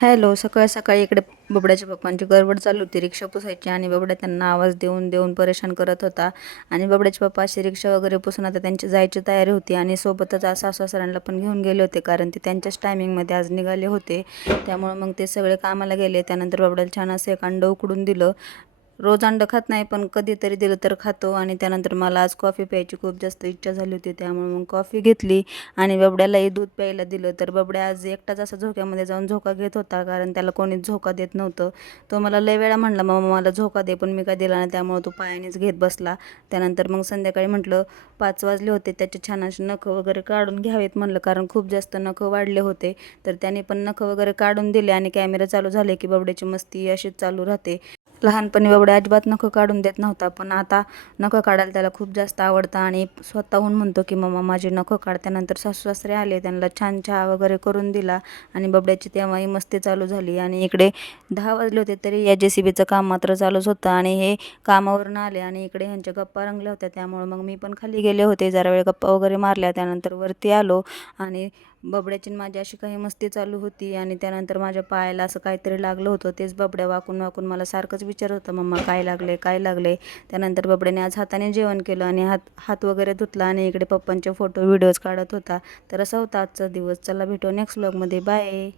Hello. सकाळी-सकाळी इकडे बबड्याच्या पप्पांची गडबड चालू होती. रिक्षा पुसायची आणि बबड्या त्यांना आवाज देऊन परेशान करत होता आणि बबड्याचे पप्पा अशी रिक्षा वगैरे पुसून आता त्यांची जायची तयारी होती आणि सोबतच सासू-सासऱ्यांना पण घेऊन गेले होते, कारण ते त्यांच्याच टायमिंगमध्ये आज निघाले होते. त्यामुळे मग ते सगळे कामाला गेले. त्यानंतर बबड्याला छान असं एक अंडं उकडून दिलं. रोज अंडं खात नाही, पण कधीतरी दिलं तर खातो. आणि त्यानंतर मला आज कॉफी प्यायची खूप जास्त इच्छा झाली होती, त्यामुळे मग कॉफी घेतली आणि बबड्यालाही दूध प्यायला दिलं. तर बबड्या आज एकटाच असा झोक्यामध्ये जाऊन झोका घेत होता, कारण त्याला कोणीच झोका देत नव्हतं. तो मला लय वेळा म्हणला, "मम्मा मला झोका दे", पण मी काय दिला नाही. त्यामुळे तो पायानेच घेत बसला. त्यानंतर मग संध्याकाळी म्हटलं 5 वाजले होते, त्याचे छान असे नखं वगैरे काढून घ्यावेत म्हणलं, कारण खूप जास्त नखं वाढले होते. तर त्याने पण नखं वगैरे काढून दिले आणि कॅमेरा चालू झाले की बबड्याची मस्ती अशीच चालू राहते. लहानपणी बाबड्या अजिबात नखं काढून देत नव्हता, पण आता नखं काढायला त्याला खूप जास्त आवडतं आणि स्वतःहून म्हणतो की "मम्मा माझी नखं काढ". त्यानंतर सासू-सासरे आले, त्यांना छान चहा वगैरे करून दिला आणि बबड्याची तेव्हाही मस्ती चालू झाली. आणि इकडे 10 वाजले होते तरी या JCBचं काम मात्र चालूच होतं आणि हे कामावरून आले आणि इकडे ह्यांच्या गप्पा रंगल्या होत्या. त्यामुळे मग मी पण खाली गेले होते, जरा वेळ गप्पा वगैरे मारल्या. त्यानंतर वरती आलो आणि बबड्याची आणि माझी अशी काही मस्ती चालू होती आणि त्यानंतर माझ्या पायाला असं काहीतरी लागलं होतं. तेच बबड्या वाकून वाकून मला सारखंच विचारत होतं, "मम्मा काय लागले, काय लागले". त्यानंतर बबड्याने आज हाताने जेवण केलं आणि हात हात वगैरे धुतला आणि इकडे पप्पांचे फोटो व्हिडिओज काढत होता. तर असा होता आजचा दिवस. चला भेटू नेक्स्ट व्लॉगमध्ये. बाय.